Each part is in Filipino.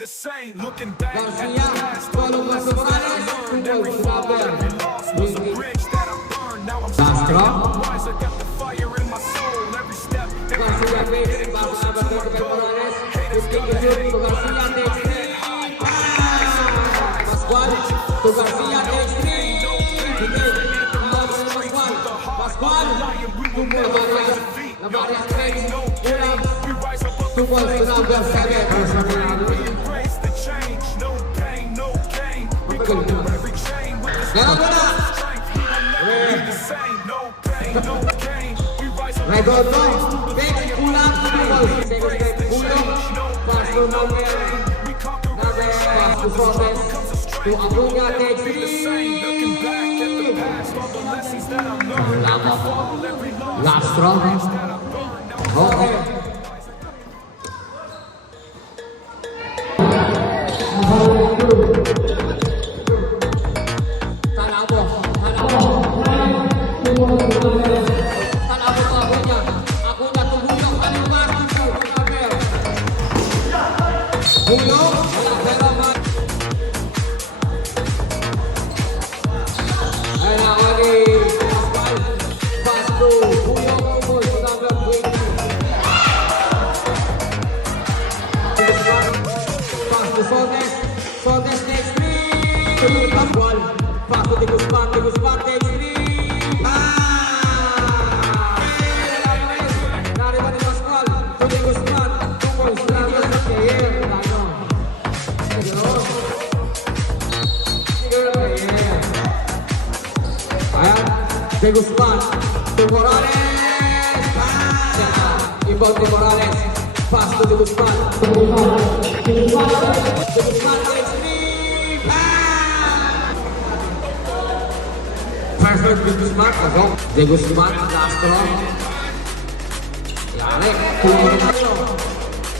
the same. Looking back at the Garcia, past, all the follow lessons that I Morales, learned, two every goals, fall, Robert. every loss was a bridge that I burned. Now I'm Castro. stronger, I'm wiser, got the fire in my soul. Every step, every Garcia breath, face, getting bago closer naman to my kay goal. Morales. Haters 15 gonna shoot hate, to but Garcia, I'm takes gonna three. get high. Pascual to Garcia, takes three. Pascual to Lavarias. Lavarias takes two balls to number 7. Embrace the change, no pain, no gain. We conquer every chain with the strength. We will never be the same. No pain, no gain. We rise up. Redondo, takes pull-up, two balls. Second step, Julio. Pass to number. We conquer every Pass to Sotes. To Abuña, takes looking back at the three. past. All the lessons that I learned. Every fall, every loss. Last throw. Okay. Talabo. Talabo to Abuña. Abuña to Julio. Aliwas to Abel. Julio. Pero man. Ay na, wali. Pascual. Pass to Julio. Boy, to number 20. Pass to Sotes. Sotes takes three. Pascual. Pass to De Guzman. De Guzman takes three. Nariba ni Pascual. To De Guzman. Two points. Number 10. Ano? Ayun. Ayun. Ayan, De Guzman, to Morales, inbound to Morales, pass to De Guzman. De Guzman takes three, first one, De Guzman, agok. De Guzman, last throw. Yari,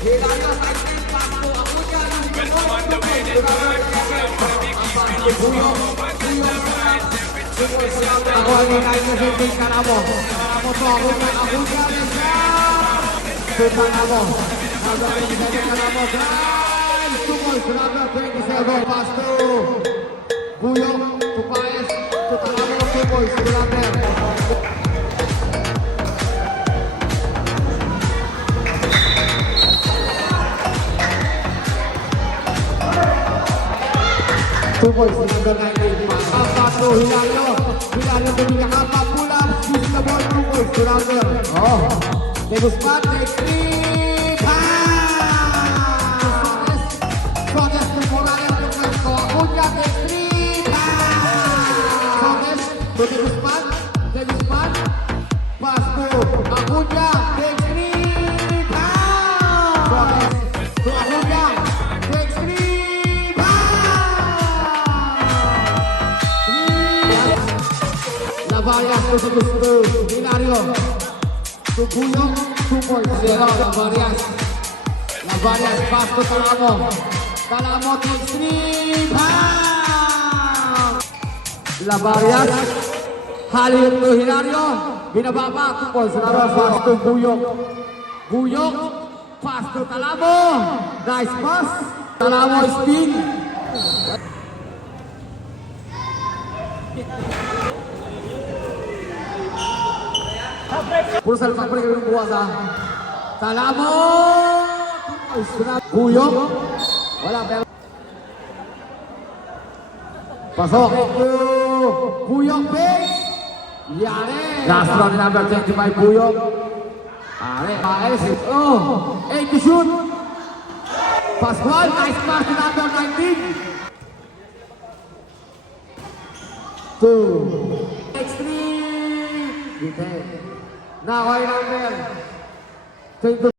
Hilario, side step, pass to Acuña, pass to Julio. Ako ang inay na sinting Karamo. Karamo to ako ng Acuña. Tupan ako. Number 27 Karamo. Drive. Two goals. Number 27. Pass to Buyong. To Paes. To Karamo. Two goals. Number. Two points, number 19. Apat to Hilario. Hilario to Vilacapa. Pull up. Use the ball. Two points to number. Oh. De Guzman takes three. Pass. Sotes to Morales. Two points to Acuña. Takes three. Pass. Sotes to De Guzman. De Guzman. Pass to Acuña. Takes three. Pass. Sotes to Acuña. Takes three. Lavarias to De Guzman. Hilario. To Buyong. 2 points. Lavarias. Lavarias pass to Talamo. Talamo takes three. Lavarias. Halil to Hilario. Binaba pa. 2 points. Pass to Buyong. Buyong. Pass to Talamo. Nice pass. Talamo spin. Pulsar pampalik ng buwasa. Talamo! Buyong. Wala pero. Pasok. Buyong base. Yari. Last round number 25 Buyong. Are. Paes. Oh. 8 to shoot. Pascual. Nice pass to number 19. 2. X3. Now I number 22